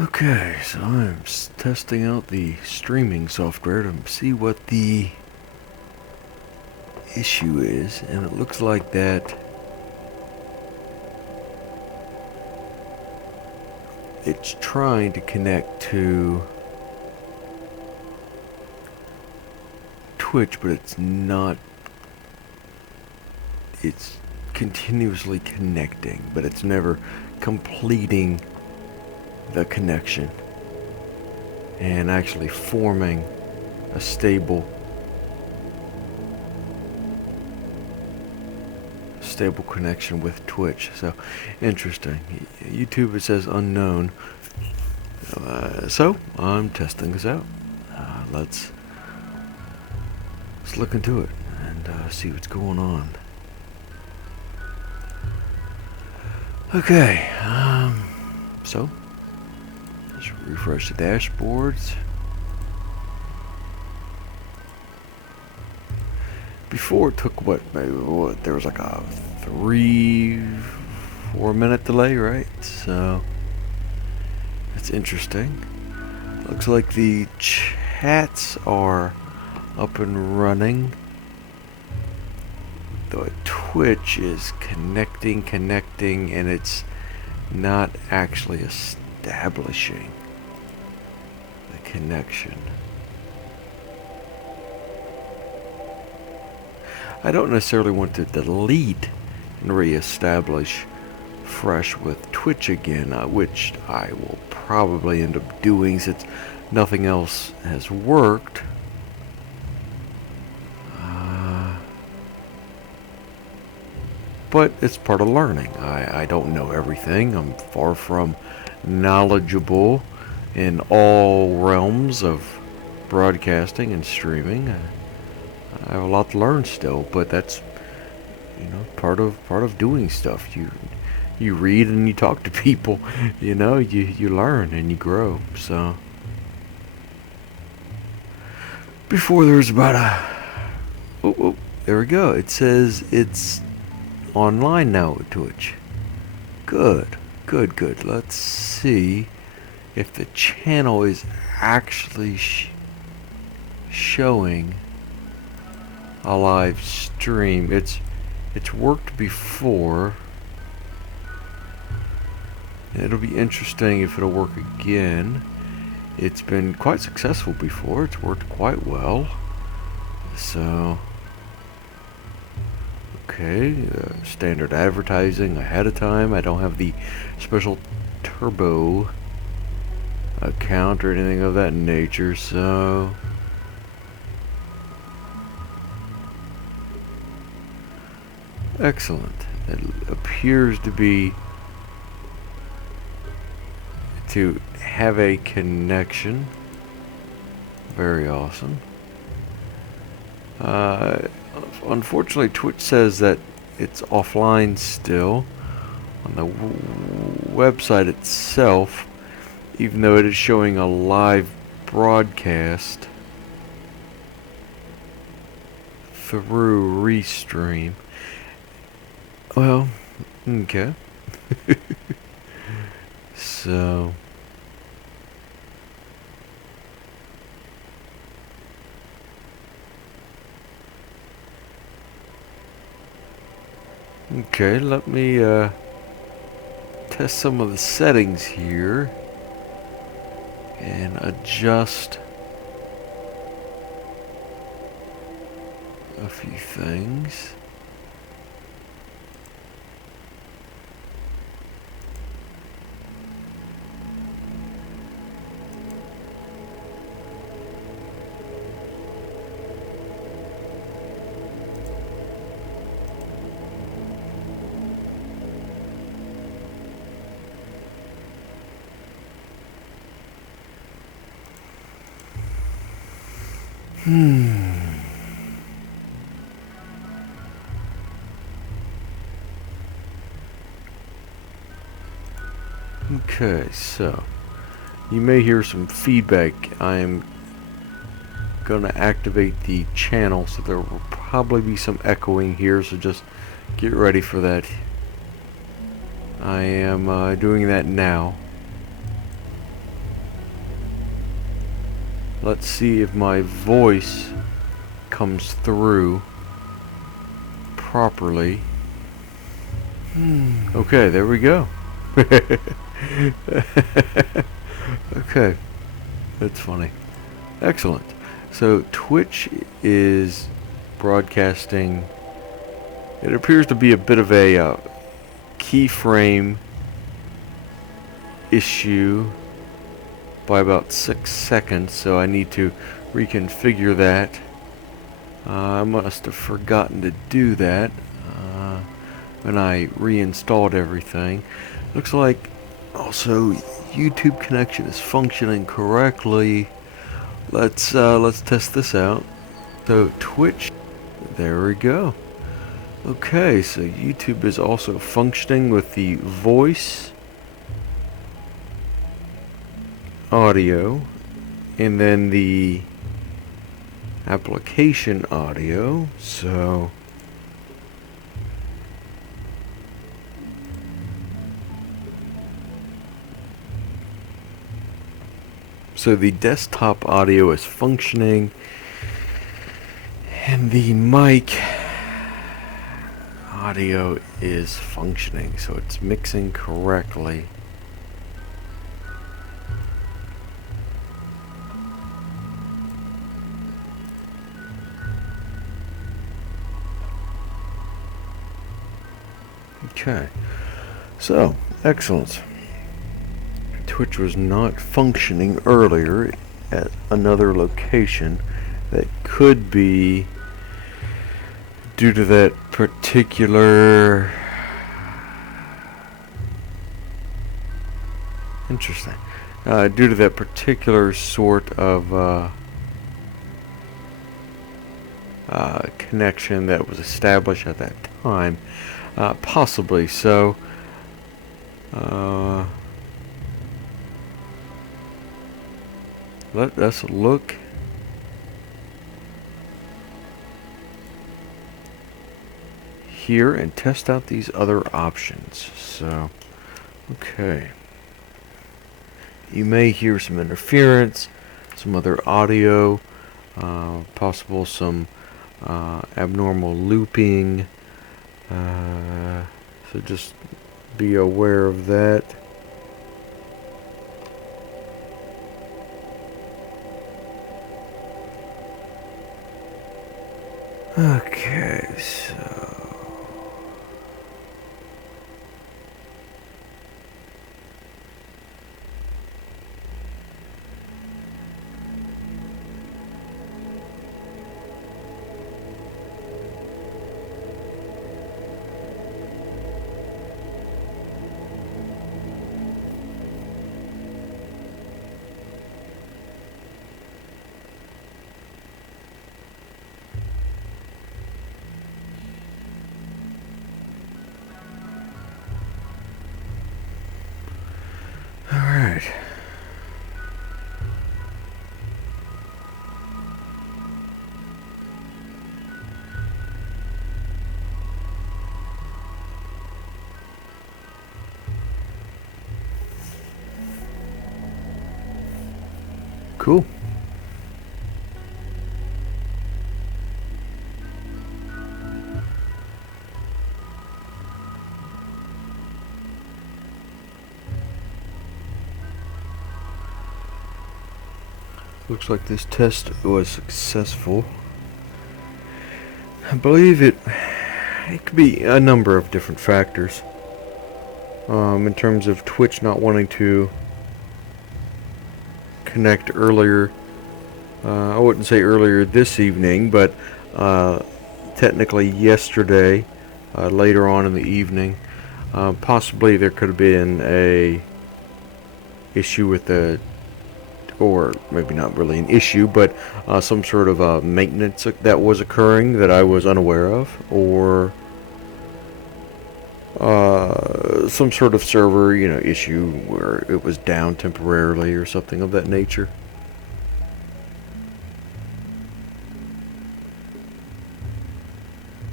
Okay, so I'm testing out the streaming software to see what the issue is, and it looks like that it's trying to connect to Twitch, but it's not. It's continuously connecting, but it's never completing the connection and actually forming a stable connection with Twitch. So interesting. YouTube, it says unknown. So I'm testing this out. Let's look into it and see what's going on. Okay. So let's refresh the dashboards. Before it took there was like a 3-4 minute delay, right? So that's interesting. Looks like the chats are up and running. The Twitch is connecting, and it's not actually establishing the connection. I don't necessarily want to delete and reestablish fresh with Twitch again, which I will probably end up doing since nothing else has worked. But it's part of learning. I don't know everything. I'm far from knowledgeable in all realms of broadcasting and streaming. I have a lot to learn still, but that's part of doing stuff. You read and you talk to people. You learn and you grow. So before there's about there we go. It says it's online now with Twitch. Good. Let's see if the channel is actually showing a live stream. It's worked before. It'll be interesting if it'll work again. It's been quite successful before. It's worked quite well. So okay, standard advertising ahead of time. I don't have the special turbo account or anything of that nature, so excellent. It appears to have a connection. Very awesome. Unfortunately, Twitch says that it's offline still on the website itself, even though it is showing a live broadcast through Restream. Well, okay. So okay, let me test some of the settings here and adjust a few things. Okay, so you may hear some feedback. I'm gonna activate the channel, so there will probably be some echoing here, so just get ready for that. I am doing that now. Let's see if my voice comes through properly. Okay, there we go. Okay, that's funny. Excellent. So Twitch is broadcasting. It appears to be a bit of a keyframe issue by about 6 seconds, so I need to reconfigure that. I must have forgotten to do that when I reinstalled everything. Looks like also YouTube connection is functioning correctly. Let's test this out. So Twitch, there we go. Okay, so YouTube is also functioning with the voice, audio, and then the application audio. So the desktop audio is functioning, and the mic audio is functioning, so it's mixing correctly. Okay, so excellent. Twitch was not functioning earlier at another location. That could be due to that particular... Interesting. Due to that particular sort of connection that was established at that time. Possibly so. Let us look here and test out these other options. So, okay. You may hear some interference, some other audio, possible some abnormal looping. So just be aware of that. Okay, so... Alright. Cool. Looks like this test was successful. I believe it could be a number of different factors. In terms of Twitch not wanting to connect earlier. I wouldn't say earlier this evening, but technically yesterday, later on in the evening. Possibly there could have been a issue with the, or maybe not really an issue, but some sort of maintenance that was occurring that I was unaware of, or some sort of server, issue where it was down temporarily or something of that nature.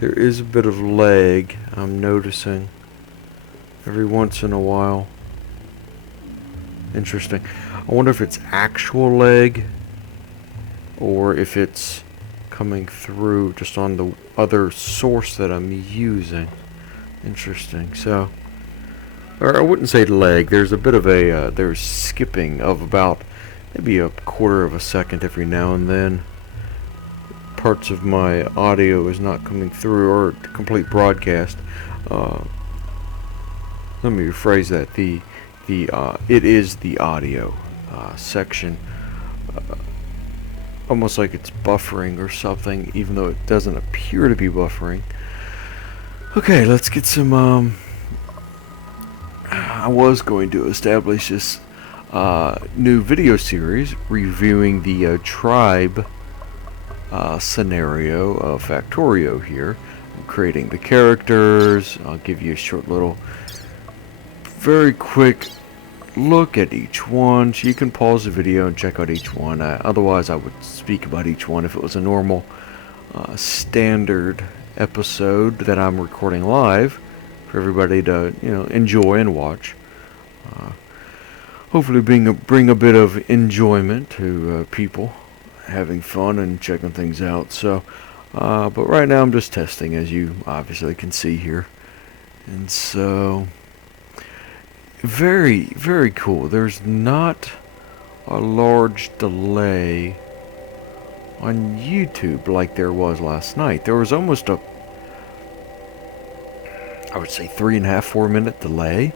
There is a bit of lag I'm noticing every once in a while. Interesting. I wonder if it's actual lag or if it's coming through just on the other source that I'm using. Interesting. So, or I wouldn't say lag. There's a bit of a there's skipping of about maybe a quarter of a second every now and then. Parts of my audio is not coming through, or complete broadcast. Let me rephrase that. It is the audio section, almost like it's buffering or something, even though it doesn't appear to be buffering. Okay, let's get some. I was going to establish this new video series reviewing the tribe scenario of Factorio here. I'm creating the characters. I'll give you a short little, very quick look at each one, so you can pause the video and check out each one. Otherwise, I would speak about each one if it was a normal, standard episode that I'm recording live for everybody to, enjoy and watch. Hopefully, bring a bit of enjoyment to people having fun and checking things out. So, but right now I'm just testing, as you obviously can see here, and so. Very, very cool. There's not a large delay on YouTube like there was last night. There was almost I would say 3.5, 4 minute delay,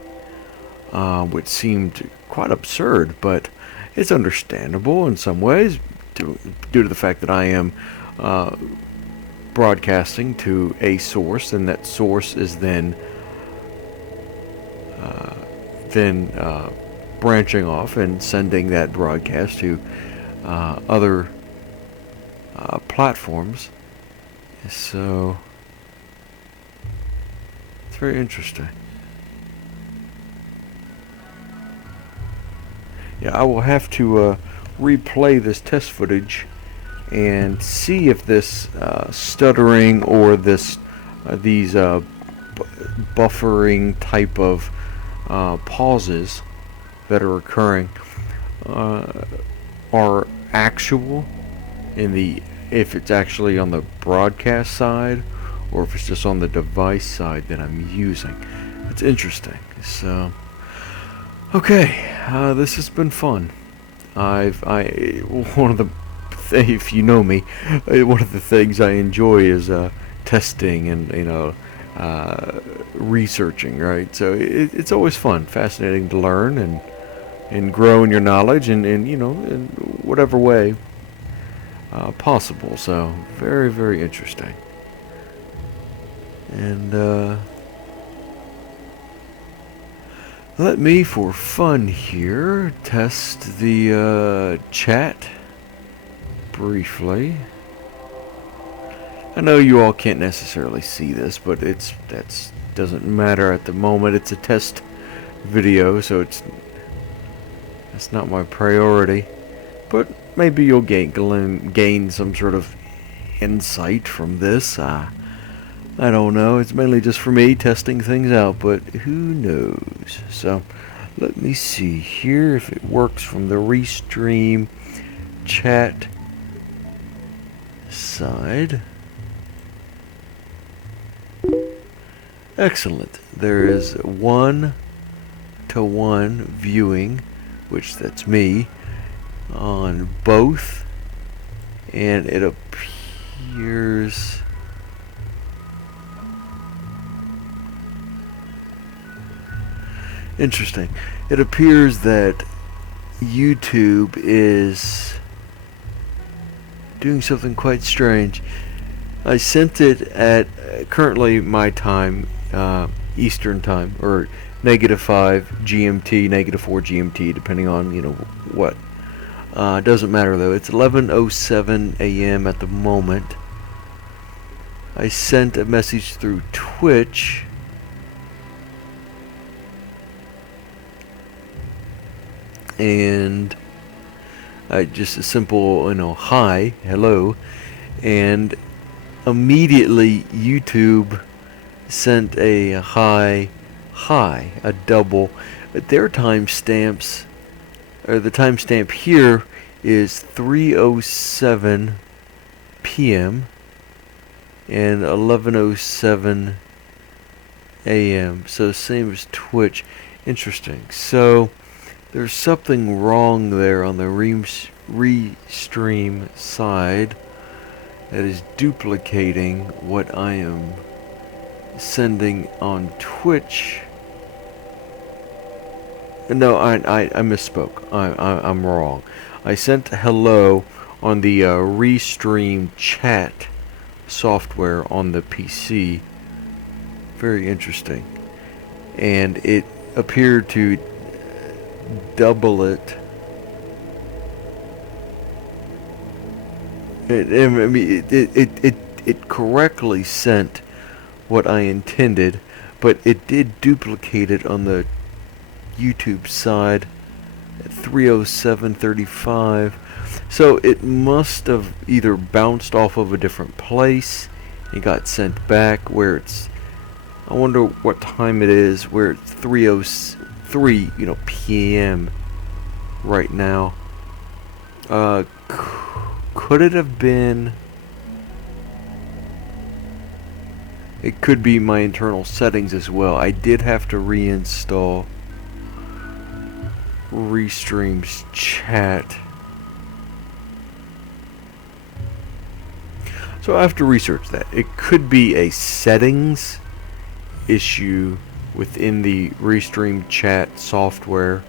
which seemed quite absurd, but it's understandable in some ways due to the fact that I am broadcasting to a source, and that source is then branching off and sending that broadcast to other platforms. So it's very interesting. Yeah, I will have to replay this test footage and see if this stuttering or these buffering type of pauses that are occurring are actual if it's actually on the broadcast side, or if it's just on the device side that I'm using. It's interesting. So, okay, this has been fun. If you know me, one of the things I enjoy is testing and researching, right? So it's always fun, fascinating to learn and grow in your knowledge and in whatever way possible. So very, very interesting. And let me, for fun here, test the chat briefly. I know you all can't necessarily see this, but that doesn't matter at the moment. It's a test video, so it's not my priority. But maybe you'll gain some sort of insight from this. I don't know. It's mainly just for me testing things out, but who knows? So let me see here if it works from the Restream chat side. Excellent. There is 1-to-1 viewing, which that's me, on both, and it appears interesting. It appears that YouTube is doing something quite strange. I sent it at currently my time, Eastern time, or -5 GMT, -4 GMT, depending on what. Doesn't matter though. It's 11:07 a.m. at the moment. I sent a message through Twitch. And just a simple, hi, hello, and immediately YouTube sent a hi, a double. Their timestamps, or the timestamp here, is 3:07 p.m. and 11:07 a.m. So same as Twitch. Interesting. So there's something wrong there on the restream side that is duplicating what I am sending on Twitch. No, I misspoke. I'm wrong. I sent hello on the Restream chat software on the PC. Very interesting. And it appeared to double it. It correctly sent what I intended, but it did duplicate it on the YouTube side at 3:07:35. So it must have either bounced off of a different place and got sent back where it's, I wonder what time it is where it's 3:03, p.m. right now. Could it have been? It could be my internal settings as well. I did have to reinstall Restream's chat. So I have to research that. It could be a settings issue within the Restream chat software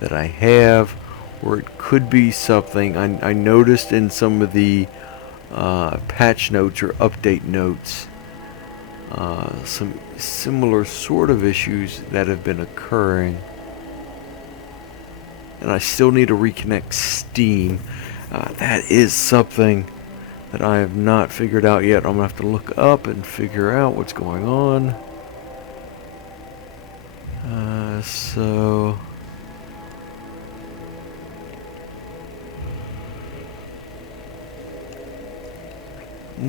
that I have, or it could be something I noticed in some of the patch notes or update notes, some similar sort of issues that have been occurring. And I still need to reconnect Steam. That is something that I have not figured out yet. I'm going to have to look up and figure out what's going on. So...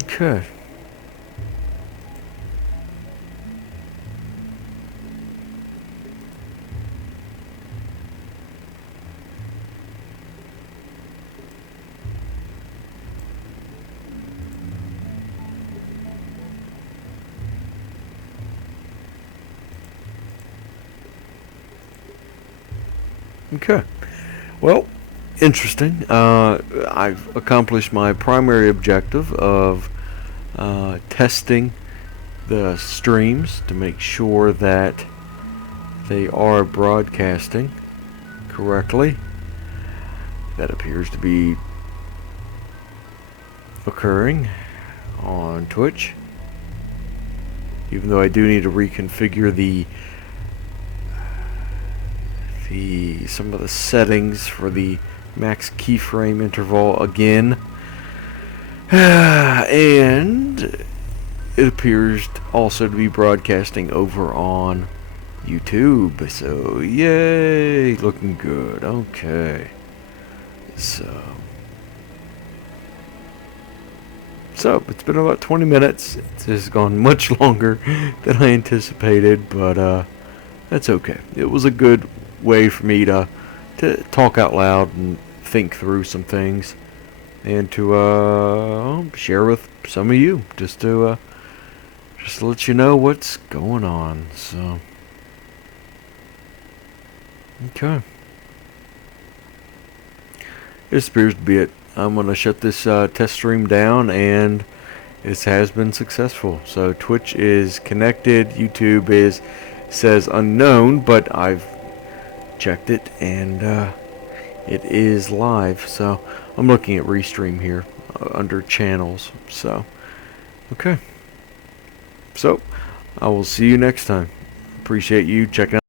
Okay. Okay. Well, interesting. I've accomplished my primary objective of testing the streams to make sure that they are broadcasting correctly. That appears to be occurring on Twitch. Even though I do need to reconfigure some of the settings for the max keyframe interval again. And it appears also to be broadcasting over on YouTube. So, yay! Looking good. Okay. So it's been about 20 minutes. It has gone much longer than I anticipated, but that's okay. It was a good way for me to talk out loud and think through some things, and to share with some of you, just to let you know what's going on. So, okay. This appears to be it. I'm going to shut this test stream down, and it has been successful. So Twitch is connected, YouTube says unknown, but I've checked it, and it is live. So I'm looking at Restream here under channels. So, okay. So I will see you next time. Appreciate you checking out.